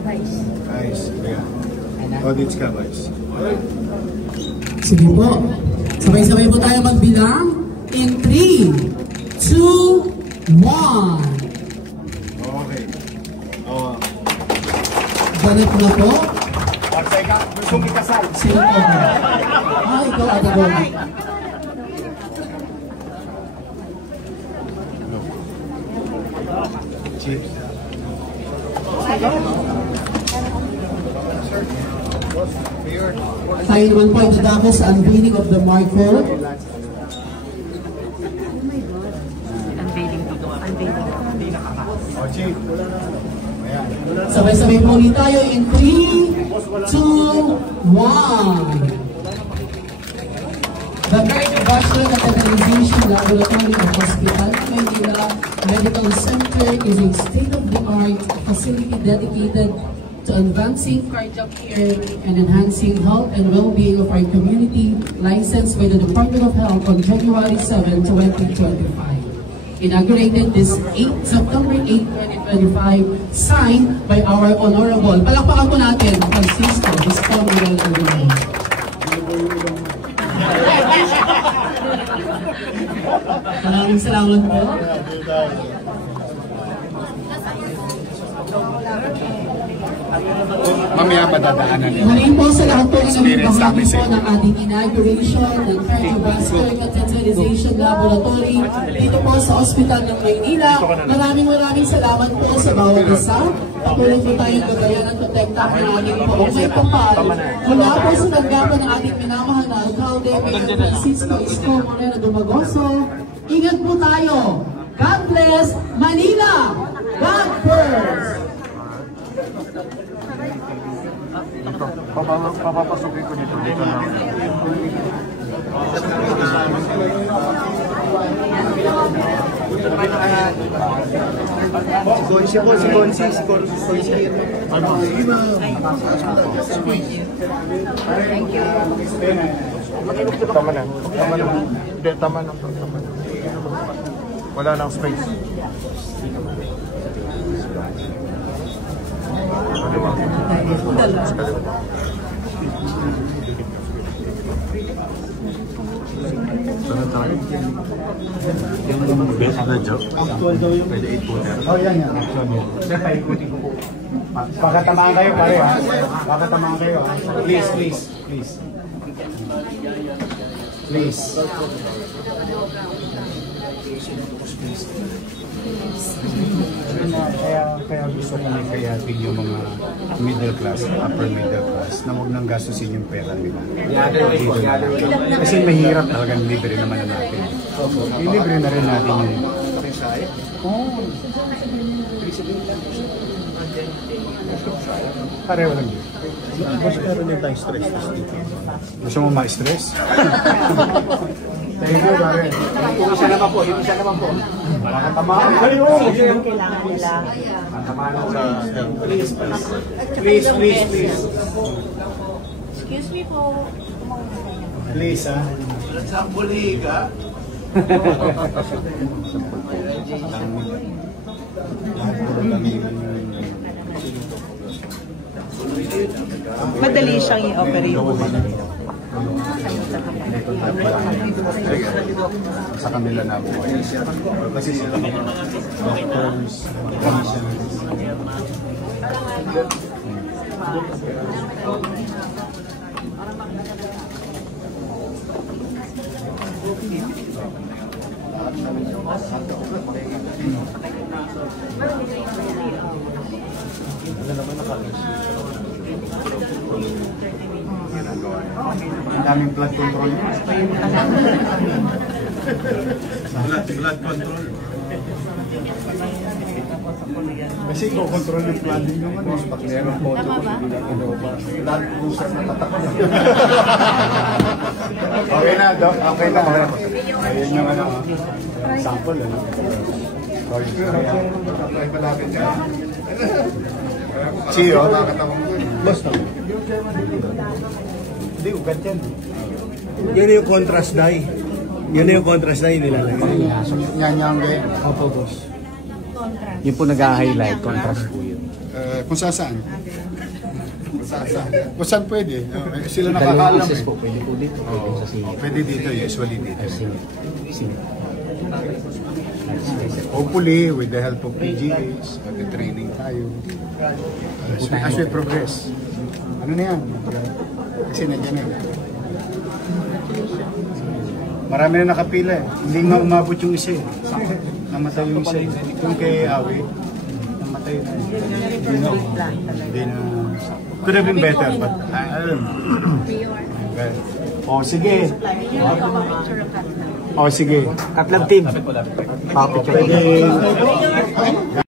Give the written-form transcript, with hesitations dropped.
Vice. Ayan. Audits ka, Vice. Sige po. Sabay-sabay po tayo magbilang. In 3, 2, 1. Okay. Oo. Ganit na po. Pagsay ka, gustong ikasal. Sino po? Ikaw, Ate Gol. Chief. Tayo naman po ay dadako sa unveiling of the Marco. Sabay-sabay po ulit tayo in 3, 2, 1. The Cardiovascular Catheterization Laboratory of Hospital Maynila Medical Center is a state-of-the-art facility dedicated to advancing cardiac care and enhancing health and well-being of our community, licensed by the Department of Health on January 7, 2025. Inaugurated this September 8, 2025, signed by our Honorable, palakpakan po natin, Francisco Discovery. Maraming salamat po. Mamaya madadaanan nila. Ngayon po sa lahat po ng bahagi po ng ating inauguration ng Cardiovascular Catheterization Laboratory dito po sa Ospital ng Maynila. Maraming salamat po sa bawat isa. Patuloy po tayong gagayan at protektahan ng ating po may kapal. Mula po sa tanggapan ng ating minamahal na Alcalde, Mayor Francisco Isko Moreno Dumagoso. Ingat po tayo. God bless Manila! God first! Papapasukin ko dito na. Si Gonsi. Tama na. Hindi, tama na. Wala nang space. Yung best na joke. Actual daw yung pwede ikutin. Oh, yan. Actual mo. Siyempre, ikutin ko po. Pagkatamaan kayo, pare ha. Pagkatamaan kayo. Please. Kaya gusto ko na kayatin yung mga middle class, upper middle class na huwag nang gastusin yung pera nila. Kasi mahirap talagang libre naman na natin. Libre na rin natin yun. Pareho lang yun. Mas meron din tayong stress. Gusto mo ma-stress? Thank you, Karen. Yung isa naman po. Makatamaan kayo. Yung kailangan nila. Makatamaan ako sa... Please. Excuse me po. Please, ha? Sa buliga. Madali siyang i-operate. Sa kanila na buhay. Kasi sila doctors, clinicians. Ang daming blood control niya. Blood control. Kasi ko-control yung flooding naman. Pag meron po ito, blood cruiser na tatak niya. Okay na, Doc. Okay na. Ayun yung sample. Sorry. Try pa natin dyan. Chiyo, nakakatawang ko. Boss na. Hindi, ugat yan. Yun yung contrast dye. Yun yung contrast dye nilalagay. Nyanyangge. Opo, boss. Yung po nag-highlight, contrast po yun. Kung saan? Kung saan pwede. Sila Dalawang nakakaalam pieces po, pwede po dito. Pwede sa singit. Pwede dito, usually dito. Singit. Hopefully, with the help of PGH, training tayo. As we progress. Ano na yan? Kasi nandiyan na yun. Marami na nakapila eh. Hindi nga umabot yung isa eh. Namatay yung isa eh. Yung kay Awi, namatay na eh. Hindi na. Could have been better, but I don't know. O sige. O sige. Katlang team. Pwede.